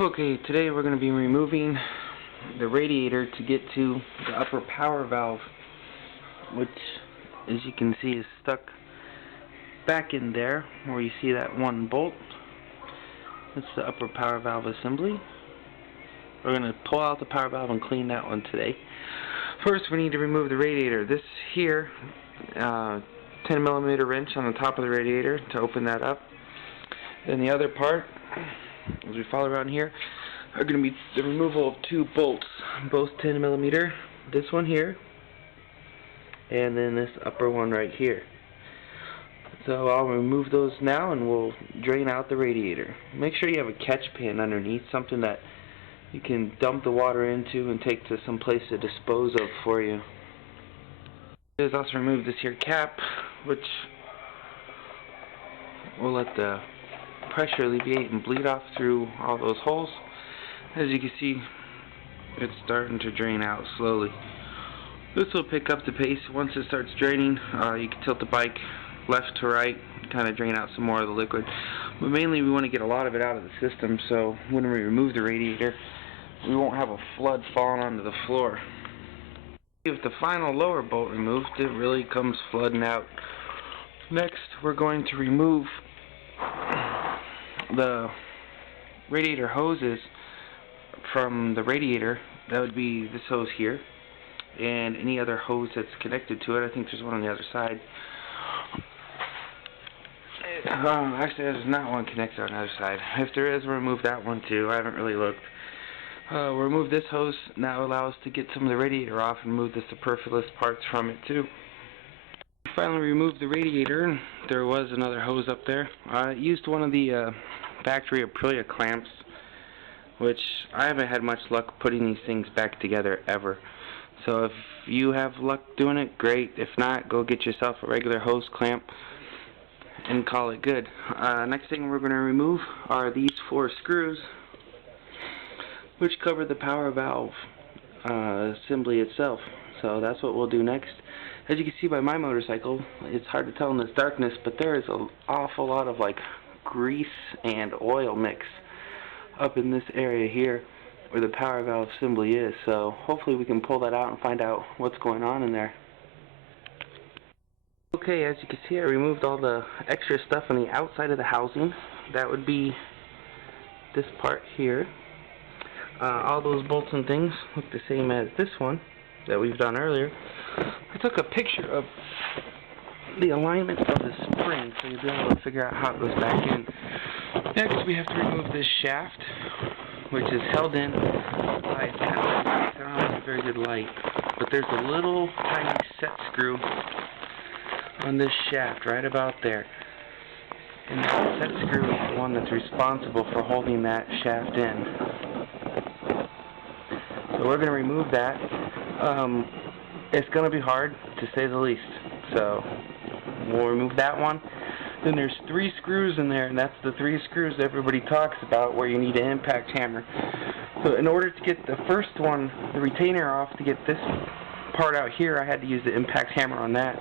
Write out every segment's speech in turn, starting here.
Okay, today we're going to be removing the radiator to get to the upper power valve, which, as you can see, is stuck back in there where you see that one bolt. That's the upper power valve assembly. We're going to pull out the power valve and clean that one today. First, we need to remove the radiator. This here, 10mm wrench on the top of the radiator to open that up. Then the other part, as we follow around here, are going to be the removal of two bolts, both 10mm. This one here, and then this upper one right here. So I'll remove those now, and we'll drain out the radiator. Make sure you have a catch pan underneath, something that you can dump the water into and take to some place to dispose of for you. There's also remove this here cap, which will let the pressure alleviate and bleed off through all those holes. As you can see, it's starting to drain out slowly. This will pick up the pace. Once it starts draining, you can tilt the bike left to right, kind of drain out some more of the liquid. But mainly we want to get a lot of it out of the system, so when we remove the radiator, we won't have a flood falling onto the floor. With the final lower bolt removed, it really comes flooding out. Next, we're going to remove the radiator hoses from the radiator. That would be this hose here, and any other hose that's connected to it. I think there's one on the other side. Actually, there's not one connected on the other side. If there is, we'll remove that one too. I haven't really looked. We'll remove this hose, and that will allow us to get some of the radiator off and remove the superfluous parts from it too. Finally removed the radiator. There was another hose up there. I used one of the factory aprilia clamps, which I haven't had much luck putting these things back together ever. So if you have luck doing it, great. If not, go get yourself a regular hose clamp and call it good. Next thing we're going to remove are these 4 screws, which cover the power valve assembly itself. So that's what we'll do next. As you can see by my motorcycle, it's hard to tell in this darkness, but there is an awful lot of grease and oil mix up in this area here where the power valve assembly is. So hopefully we can pull that out and find out what's going on in there. Okay, as you can see, I removed all the extra stuff on the outside of the housing. That would be this part here. All those bolts and things look the same as this one that we've done earlier. I took a picture of the alignment of the spring so you'll be able to figure out how it goes back in. Next, we have to remove this shaft, which is held in by a kind of, I don't have a very good light, but there's a little tiny set screw on this shaft right about there. And that set screw is the one that's responsible for holding that shaft in. So we're going to remove that. It's going to be hard, to say the least. So we'll remove that one. Then there's 3 screws in there, and that's the 3 screws everybody talks about where you need an impact hammer. So in order to get the first one, the retainer off, to get this part out here, I had to use the impact hammer on that.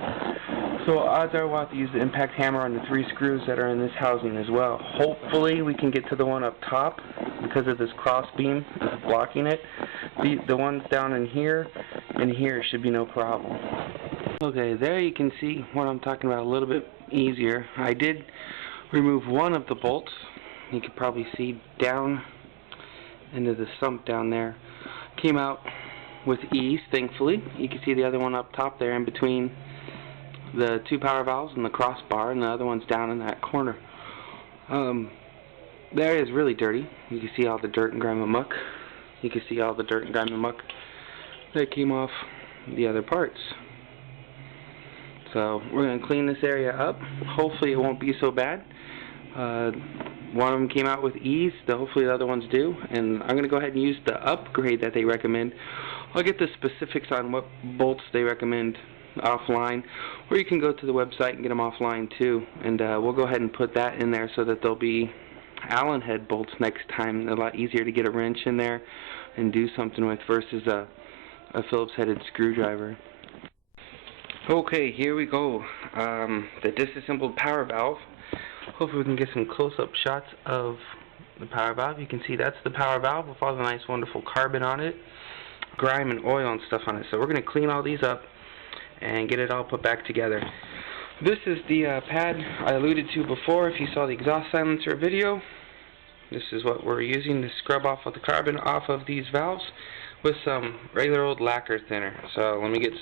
So odds are we'll have to use the impact hammer on the 3 screws that are in this housing as well. Hopefully we can get to the one up top because of this cross beam blocking it. The ones down in here and here should be no problem. Okay, there you can see what I'm talking about a little bit easier. I did remove one of the bolts. You can probably see down into the sump down there. Came out with ease, thankfully. You can see the other one up top there in between the 2 power valves and the crossbar, and the other one's down in that corner. The area is really dirty. You can see all the dirt and grime and muck. You can see all the dirt and grime and muck that came off the other parts. So we're going to clean this area up. Hopefully it won't be so bad. One of them came out with ease. Hopefully the other ones do. And I'm going to go ahead and use the upgrade that they recommend. I'll get the specifics on what bolts they recommend offline, or you can go to the website and get them offline too. And we'll go ahead and put that in there so that there'll be Allen head bolts next time. They're a lot easier to get a wrench in there and do something with versus a Phillips headed screwdriver. Okay, here we go. The disassembled power valve. Hopefully we can get some close-up shots of the power valve. You can see that's the power valve with all the nice wonderful carbon on it, grime and oil and stuff on it. So we're going to clean all these up and get it all put back together. This is the pad I alluded to before if you saw the exhaust silencer video. This is what we're using to scrub off of the carbon off of these valves with some regular old lacquer thinner. So let me get